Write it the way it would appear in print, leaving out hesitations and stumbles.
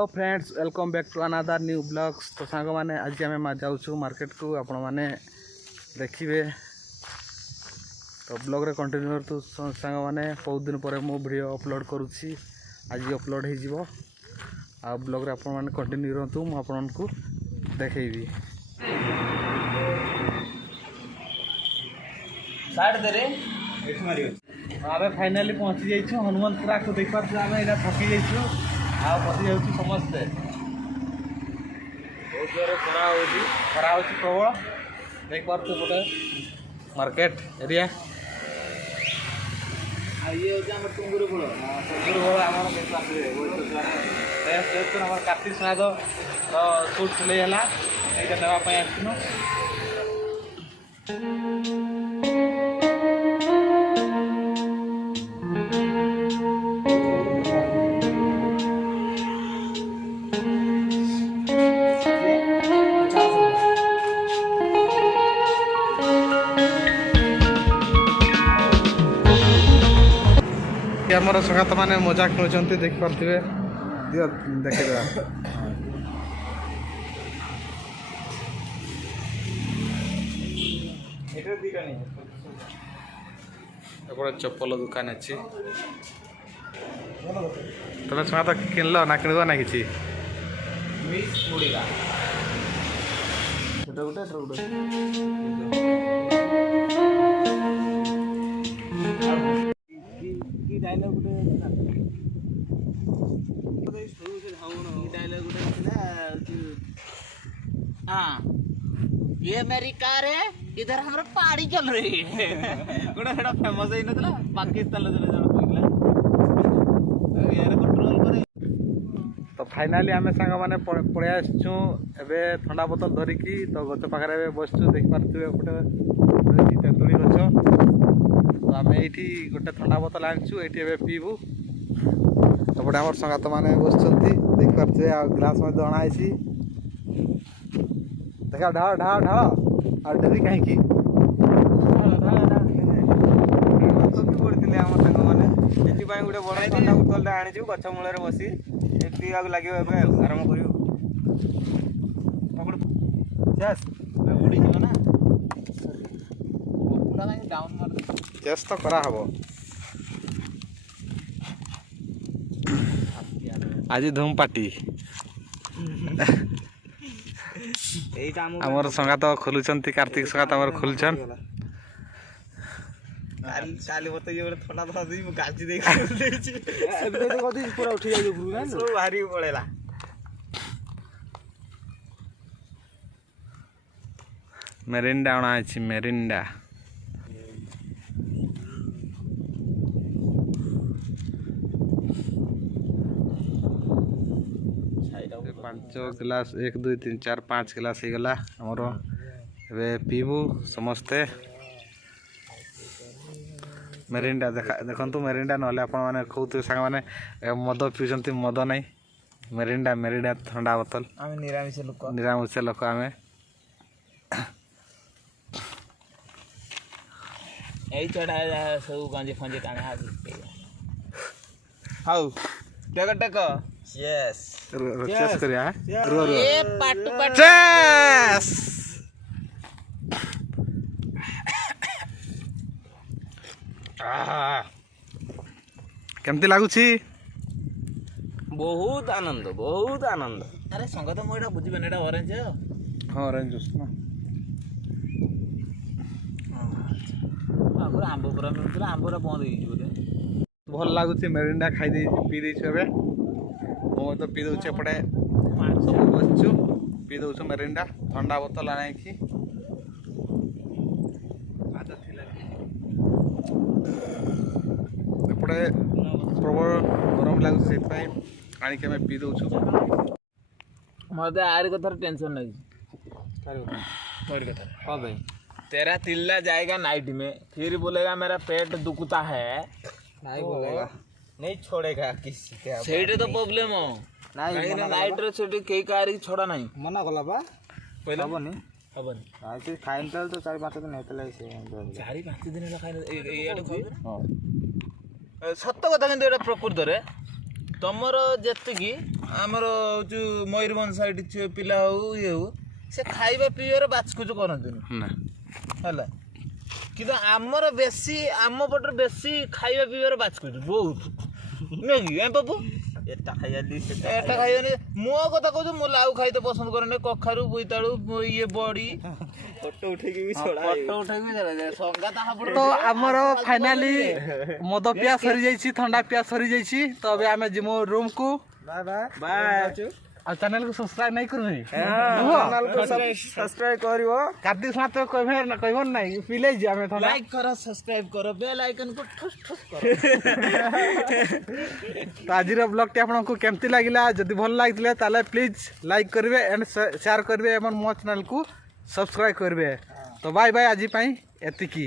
Hello friends welcome back to another new blogs. तो song मैंने आज आम जाऊँ मार्केट को आपण मैंने देखिए। तो ब्लॉग रे कंटिन्यू करतु सांग मैंने बहुत दिन पर मो वीडियो अपलोड करुँची आज अपलोड हो आ ब्लॉग रे आपण मैंने कंटिन्यू रहतु मु आपन को देखैबी। साइड दे रे आमे फाइनाली पहुँची जाइछु हनुमंतपुरा को देख पार्छ। आम यहाँ थकी जाइछु आ बसी जाऊँ समस्ते। बहुत जोर खरा हो प्रबल देख पार्छ गोटे मार्केट एरिया। ये होम टुंगुर फूल टुंगुर फूल आम देख पार्थ कार्तिक स्नाद सुट सिले यहाँ यहाँ नापी आसनु। आमर संगात मैंने मजा खेलुंट देखिपे देखा चप्पल दुकान अच्छी तुम संगात किनल ना किण ना कि हाँ ये मेरी कार है, इधर हमारा पहाड़ी चल रही है। गोटा सेटा फेमस है नथला पाकिस्तान ले जरा कोइला यार कंट्रोल करे। तो फाइनाली आम सांग मैंने पड़े आसचु एबे ठंडा बोतल धरिकी। तो गच पाखे बसचु देख पारे गोटे तेतुड़ी गच। तो आम ये गोटे ठंडा बोतल आनचु ये पीबू। एपटे आम संगात मैंने बस देख पारे ग्लास में अणाई देखा ढाल ढाल ढाल आ डेरी कहीं पड़े आम सांग मैंने ये गोटे बड़ा ठंडा बोतल आनी गछ मूल बसी पीवा लगे आरम्भ कर उड़ी ना पूरा डाउन मार चेस तो करा हबो। आज धूम पार्टी आमर संगात खोलुंट कार्तिक संगात आमर खोलुन थंडा गाजी पूरा उठी सब बाहरी पड़ेगा। मेरिंडा अणा मेरिंडा 5 गिलास 1 2 3 4 5 गिलास हो गला आमर ए पीबू समस्ते मेरिंडा देखु मेरिंडा ना आपने कहते सांग मैंने मद पीछे मद नहीं मेरिंडा मेरिंडा ठंडा बोतल निरामिष लोक आम चढ़ा सब गंजे फंजे टाणा हाउ टेक टेक यस चेस करिया ये पाटू पाटू चेस केमती लागुची बहुत आनंद। अरे संगत तो मुझे बुझे ना ऑरेंज है। हाँ ऑरेंज जूस ना आगुरी आंब पूरा मिलूला आंबरा बंद हो भल लगुच मेरिंडा खाई पी देछु ए मो तो पी दौचे एपटे सब बसचु पी दौछु मेरिंडा ठंडा बोतल आने की एपटे प्रबल गरम लगुच से आनिक आम पी दौछु। मत आर कथार टेंशन नहीं हाँ भाई तेरा तिल्ला जाएगा नाइट में फिर बोलेगा मेरा पेट दुखता है नहीं बोलेगा नहीं छोड़ेगा किसी के सेठी तो प्रॉब्लम हो नहीं नाइट रे सेठी केई कारी छोड़ा नहीं मना कला बा पहले हबनी हबनी आज खाइन तो 4-5 दिन हेतले से 4-5 दिन ला खाइन एडे खाइ हां सत्य कथा किंतु एटा प्रकृत रे ତମର ଯେତିକି ଆମର ହଉଛି ମୟୂରଭଞ୍ଜ ସାଇଡ୍ ପିଲା ହଉ ଇଏ ହଉ ସେ ଖାଇବା ପିଇବାର ବାଛକୁଚ କରନ୍ତିନି ନା ହେଲା କିନ୍ତୁ ଆମର ବେଶୀ ଆମ ପଟରେ ବେଶୀ ଖାଇବା ପିଇବାର ବାଛକୁଚ ବହୁତ ନୁହେଁ କି ବାବୁ ଏଟା ଖାଇଲି ଏଟା ଖାଇବାନି ମୋ କଥା କହୁଛୁ ମୁଁ ଲାଉ ଖାଇତେ ପସନ୍ଦ କରେନି କଖାରୁ ବୋଇତାଳୁ ଇଏ ବଡି ଫଟୋ ଉଠେଇକି ବି ଛଡା ଫଟୋ ଉଠେଇକି ସଙ୍ଗା ତା ହାବୁଡ ତ ଆମର ଫାଇନାଲି ମଦ ପିଆ ସରିଯାଇଛି ଥଣ୍ଡା ପିଆ ସରିଯାଇଛି ତ ଏବେ ଆମେ ଯିମୁ ରୁମକୁ ବାଏ ବାଏ ଆଉ ଚ୍ୟାନେଲକୁ ସବସ୍କ୍ରାଇବ ନାଇଁ କରୁନି ସବସ୍କ୍ରାଇବ କରିବ କାର୍ତ୍ତିକ ମାସ କହିବ ନାଇଁ ପିଲେଇ ଯେ ଆମେ ଥଣ୍ଡା ଲାଇକ୍ କର ସବସ୍କ୍ରାଇବ କର ବେଲ୍ ଆଇକନ୍ କୁ ଠୁସ୍ ଠୁସ୍ କର ତ ଆଜିର ବ୍ଲଗଟି ଆପଣଙ୍କୁ କେମିତି ଲାଗିଲା ଯଦି ଭଲ ଲାଗିଥିଲେ ତାହେଲେ ପ୍ଲିଜ୍ ଲାଇକ୍ କରିବେ ଆଣ୍ଡ ସେୟାର କରିବେ ଏବଂ ମୋ ଚ୍ୟାନେଲକୁ ସବସ୍କ୍ରାଇବ କରିବେ ତ ବାଏ ବାଏ ଆଜି ପାଇଁ ଏତିକି।